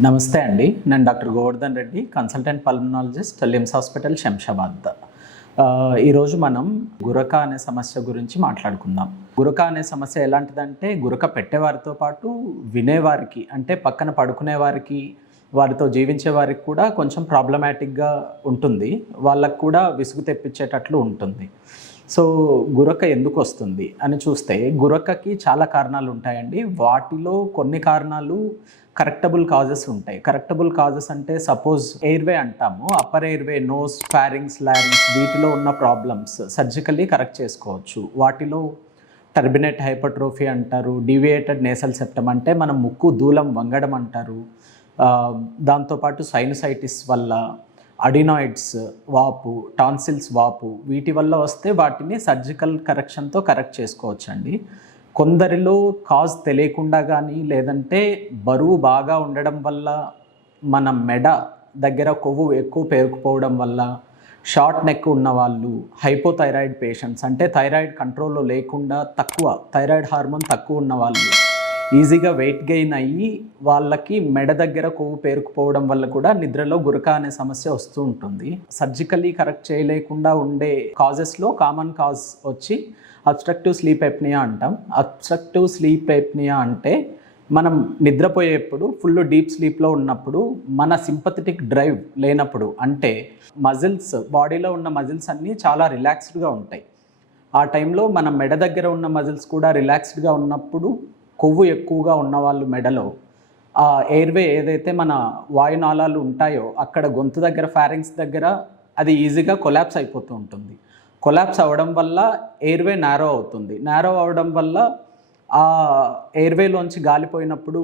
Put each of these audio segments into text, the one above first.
నమస్తే అండి. నేను doctor Govardhan Reddy, consultant pulmonologist, LIMS hospital, Shamshabad. ఈరోజు మనం గురక అనే సమస్య గురించి మాట్లాడుకుందాం. గురక అనే సమస్య ఎలాంటిదంటే, గురక పెట్టేవారితో పాటు వినేవారికి, అంటే పక్కన పడుకునే వారికి, వారితో జీవించే వారికి కూడా కొంచెం ప్రాబ్లమాటిక్గా ఉంటుంది. వాళ్ళకు కూడా విసుగు తెప్పించేటట్లు ఉంటుంది. సో గురక ఎందుకు వస్తుంది అని చూస్తే, గురకకి చాలా కారణాలు ఉంటాయండి. వాటిలో కొన్ని కారణాలు కరెక్టబుల్ కాజెస్ ఉంటాయి. కరెక్టబుల్ కాజెస్ అంటే సపోజ్ ఎయిర్వే అంటాము, upper airway, nose, pharynx, larynx, వీటిలో ఉన్న ప్రాబ్లమ్స్ సర్జికల్లీ కరెక్ట్ చేసుకోవచ్చు. వాటిలో టర్బినేట్ హైపర్ట్రోఫీ అంటారు, డీవియేటెడ్ నేసల్ సెప్టమ్ అంటే మన ముక్కు దూలం వంగడం అంటారు. దాంతోపాటు సైనసైటిస్ వల్ల, అడినాయిడ్స్ వాపు, టాన్సిల్స్ వాపు, వీటి వల్ల వస్తే వాటిని సర్జికల్ కరెక్షన్తో కరెక్ట్ చేసుకోవచ్చండి. కొందరిలో కాజ్ తెలియకుండా కానీ, లేదంటే బరువు బాగా ఉండడం వల్ల, మన మెడ దగ్గర కొవ్వు ఎక్కువ పేరుకుపోవడం వల్ల, షార్ట్ నెక్ ఉన్నవాళ్ళు, హైపోథైరాయిడ్ పేషెంట్స్ అంటే థైరాయిడ్ కంట్రోల్లో లేకుండా తక్కువ థైరాయిడ్ హార్మోన్ తక్కువ ఉన్నవాళ్ళు, ఈజీగా వెయిట్ గెయిన్ అయ్యి వాళ్ళకి మెడ దగ్గర కొవ్వు పేరుకుపోవడం వల్ల కూడా నిద్రలో గురక అనే సమస్య వస్తూ ఉంటుంది. సర్జికల్లీ కరెక్ట్ చేయలేకుండా ఉండే కాజెస్లో కామన్ కాజ్ వచ్చి అబ్స్ట్రక్టివ్ స్లీప్ ఎప్నియా అంటాం. అబ్స్ట్రక్టివ్ స్లీప్ ఎప్నియా అంటే మనం నిద్రపోయేప్పుడు, ఫుల్ డీప్ స్లీప్లో ఉన్నప్పుడు, మన సింపథెటిక్ డ్రైవ్ లేనప్పుడు, అంటే మజిల్స్, బాడీలో ఉన్న మజిల్స్ అన్నీ చాలా రిలాక్స్డ్గా ఉంటాయి. ఆ టైంలో మన మెడ దగ్గర ఉన్న మజిల్స్ కూడా రిలాక్స్డ్గా ఉన్నప్పుడు, కొవ్వు ఎక్కువగా ఉన్నవాళ్ళు మెడలో ఆ ఎయిర్వే ఏదైతే మన వాయునాళాలు ఉంటాయో అక్కడ గొంతు దగ్గర, ఫారింగ్స్ దగ్గర అది ఈజీగా కొలాప్స్ అయిపోతూ ఉంటుంది. కొలాప్స్ అవ్వడం వల్ల ఎయిర్వే నారో అవుతుంది. నారో అవ్వడం వల్ల ఆ ఎయిర్వేలోంచి గాలిపోయినప్పుడు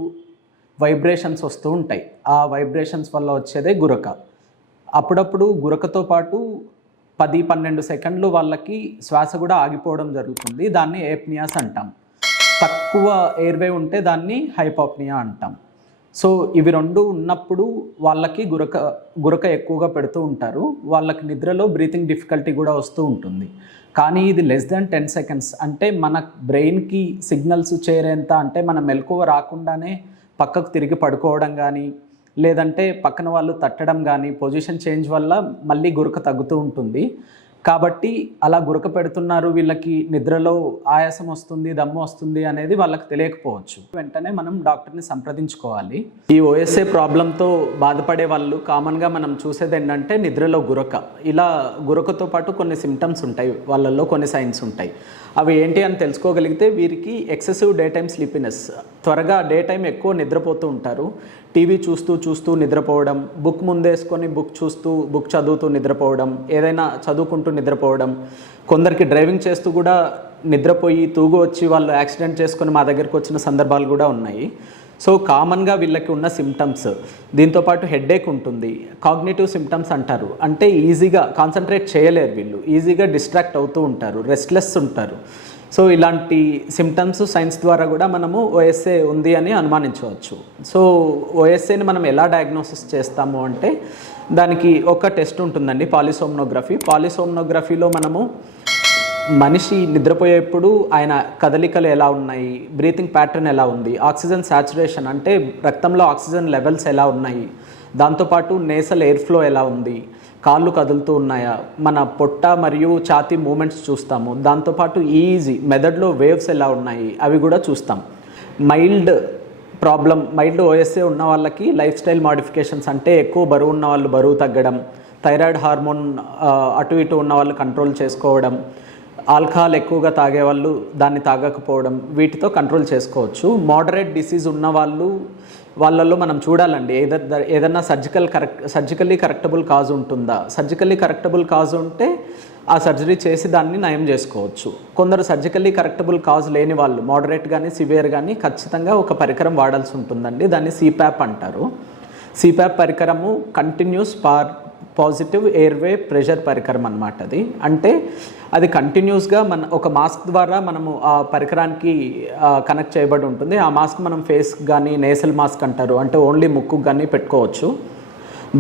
వైబ్రేషన్స్ వస్తూ ఉంటాయి. ఆ వైబ్రేషన్స్ వల్ల వచ్చేదే గురక. అప్పుడప్పుడు గురకతో పాటు 10-12 సెకండ్లు వాళ్ళకి శ్వాస కూడా ఆగిపోవడం జరుగుతుంది. దాన్ని ఏప్నియాస్ అంటాం. తక్కువ ఎయిర్వే ఉంటే దాన్ని హైపోప్నియా అంటాం. సో ఇవి రెండు ఉన్నప్పుడు వాళ్ళకి గురక ఎక్కువగా పెడుతూ ఉంటారు. వాళ్ళకి నిద్రలో బ్రీతింగ్ డిఫికల్టీ కూడా వస్తూ ఉంటుంది. కానీ ఇది లెస్ దెన్ 10 సెకండ్స్, అంటే మన బ్రెయిన్కి సిగ్నల్స్ చేరేంత, అంటే మన మెలకువ రాకుండానే పక్కకు తిరిగి పడుకోవడం కానీ, లేదంటే పక్కన వాళ్ళు తట్టడం కానీ, పొజిషన్ చేంజ్ వల్ల మళ్ళీ గురక తగ్గుతూ ఉంటుంది. కాబట్టి అలా గురక పెడుతున్నారు, వీళ్ళకి నిద్రలో ఆయాసం వస్తుంది, దమ్ము వస్తుంది అనేది వాళ్ళకి తెలియకపోవచ్చు. వెంటనే మనం డాక్టర్ని సంప్రదించుకోవాలి. ఈ ఓఎస్ఏ ప్రాబ్లంతో బాధపడే వాళ్ళు కామన్గా మనం చూసేది ఏంటంటే నిద్రలో గురక. ఇలా గురకతో పాటు కొన్ని సిమ్టమ్స్ ఉంటాయి, వాళ్ళల్లో కొన్ని సైన్స్ ఉంటాయి. అవి ఏంటి అని తెలుసుకోగలిగితే వీరికి ఎక్సెసివ్ డే టైమ్ స్లీపినెస్, త్వరగా డే టైం ఎక్కువ నిద్రపోతూ ఉంటారు. టీవీ చూస్తూ నిద్రపోవడం, బుక్ ముందేసుకొని బుక్ చదువుతూ నిద్రపోవడం, ఏదైనా చదువుకుంటూ నిద్రపోవడం, కొందరికి డ్రైవింగ్ చేస్తూ కూడా నిద్రపోయి తూగు వచ్చి వాళ్ళు యాక్సిడెంట్ చేసుకొని మా దగ్గరకు వచ్చిన సందర్భాలు కూడా ఉన్నాయి. సో కామన్గా వీళ్ళకి ఉన్న సిమ్టమ్స్, దీంతోపాటు హెడ్ఏక్ ఉంటుంది, కాగ్నిటివ్ సిమ్టమ్స్ అంటారు, అంటే ఈజీగా కాన్సన్ట్రేట్ చేయలేరు వీళ్ళు, ఈజీగా డిస్ట్రాక్ట్ అవుతూ ఉంటారు, రెస్ట్లెస్ ఉంటారు. సో ఇలాంటి సిమ్టమ్స్, సైన్స్ ద్వారా కూడా మనము ఓఎస్ఏ ఉంది అని అనుమానించవచ్చు. సో ఓఎస్ఏని మనం ఎలా డయాగ్నోసిస్ చేస్తాము అంటే, దానికి ఒక టెస్ట్ ఉంటుందండి, పాలిసోమ్నోగ్రఫీ. పాలిసోమ్నోగ్రఫీలో మనము మనిషి నిద్రపోయేప్పుడు ఆయన కదలికలు ఎలా ఉన్నాయి, బ్రీతింగ్ ప్యాటర్న్ ఎలా ఉంది, ఆక్సిజన్ సాచురేషన్ అంటే రక్తంలో ఆక్సిజన్ లెవెల్స్ ఎలా ఉన్నాయి, దాంతోపాటు నేసల్ ఎయిర్ ఫ్లో ఎలా ఉంది, కాళ్ళు కదులుతూ ఉన్నాయా, మన పొట్ట మరియు ఛాతీ మూమెంట్స్ చూస్తాము, దాంతోపాటు ఈజీ మెదడులో వేవ్స్ ఎలా ఉన్నాయి అవి కూడా చూస్తాం. మైల్డ్ ఓఎస్ఏ ఉన్న వాళ్ళకి లైఫ్ స్టైల్ మాడిఫికేషన్స్, అంటే ఎక్కువ బరువు ఉన్న వాళ్ళు బరువు తగ్గడం, థైరాయిడ్ హార్మోన్ అటు ఇటు ఉన్న వాళ్ళు కంట్రోల్ చేసుకోవడం, ఆల్కహాల్ ఎక్కువగా తాగేవాళ్ళు దాన్ని తాగకపోవడం, వీటితో కంట్రోల్ చేసుకోవచ్చు. మోడరేట్ డిసీజ్ ఉన్న వాళ్ళల్లో మనం చూడాలండి, ఏదన్నా సర్జికల్లీ కరెక్టబుల్ కాజ్ ఉంటుందా. సర్జికల్లీ కరెక్టబుల్ కాజ్ ఉంటే ఆ సర్జరీ చేసి దాన్ని నయం చేసుకోవచ్చు. కొందరు సర్జికల్లీ కరెక్టబుల్ కాజ్ లేని వాళ్ళు, మోడరేట్ కానీ సివియర్ కానీ, ఖచ్చితంగా ఒక పరికరం వాడాల్సి ఉంటుందండి. దాన్ని సిప్యాప్ అంటారు. సిప్యాప్ పరికరము కంటిన్యూస్ పాజిటివ్ ఎయిర్వే ప్రెషర్ పరికరం అన్నమాట. అది అంటే అది కంటిన్యూస్గా ఒక మాస్క్ ద్వారా మనము ఆ పరికరానికి కనెక్ట్ చేయబడి ఉంటుంది. ఆ మాస్క్ మనం ఫేస్ కానీ, నేసల్ మాస్క్ అంటారు, అంటే ఓన్లీ ముక్కు కానీ పెట్టుకోవచ్చు.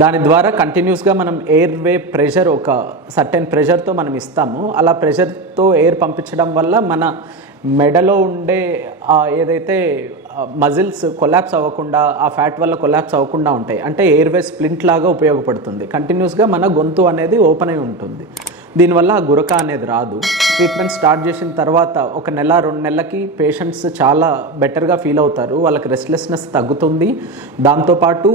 దాని ద్వారా కంటిన్యూస్గా మనం ఎయిర్వే ప్రెషర్, ఒక సర్టెన్ ప్రెషర్తో మనం ఇస్తాము. అలా ప్రెషర్తో ఎయిర్ పంపించడం వల్ల మన మెడలో ఉండే ఏదైతే మజిల్స్ కొలాప్స్ అవ్వకుండా, ఆ ఫ్యాట్ వల్ల కొలాప్స్ అవ్వకుండా ఉంటాయి. అంటే ఎయిర్వే స్ప్లింట్ లాగా ఉపయోగపడుతుంది. కంటిన్యూస్గా మన గొంతు అనేది ఓపెన్ అయి ఉంటుంది. దీనివల్ల ఆ గురక అనేది రాదు. ట్రీట్మెంట్ స్టార్ట్ చేసిన తర్వాత 1 నెల 2 నెలలకి పేషెంట్స్ చాలా బెటర్గా ఫీల్ అవుతారు. వాళ్ళకి రెస్ట్లెస్నెస్ తగ్గుతుంది. దాంతోపాటు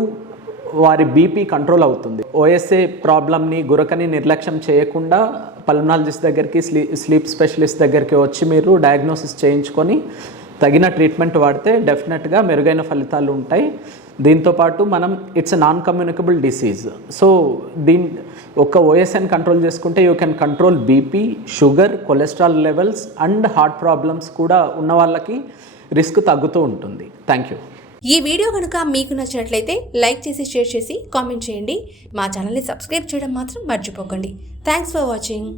వారి బీపీ కంట్రోల్ అవుతుంది. ఓఎస్ఏ ప్రాబ్లమ్ని, గురకని నిర్లక్ష్యం చేయకుండా పల్మనాలజిస్ట్ దగ్గరికి, స్లీప్ స్పెషలిస్ట్ దగ్గరికి వచ్చి మీరు డయాగ్నోసిస్ చేయించుకొని తగిన ట్రీట్మెంట్ వాడితే డెఫినెట్గా మెరుగైన ఫలితాలు ఉంటాయి. దీంతోపాటు మనం it's non communicable disease. So ఒక ఓఎస్ఎన్ కంట్రోల్ చేసుకుంటే you can control BP, sugar, cholesterol levels and heart problems కూడా ఉన్న వాళ్ళకి రిస్క్ తగ్గుతూ ఉంటుంది. Thank you. ఈ వీడియో కనుక మీకు నచ్చినట్లయితే లైక్ చేసి, షేర్ చేసి, కామెంట్ చేయండి. మా ఛానల్ని సబ్స్క్రైబ్ చేయడం మాత్రం మర్చిపోకండి. Thanks for watching.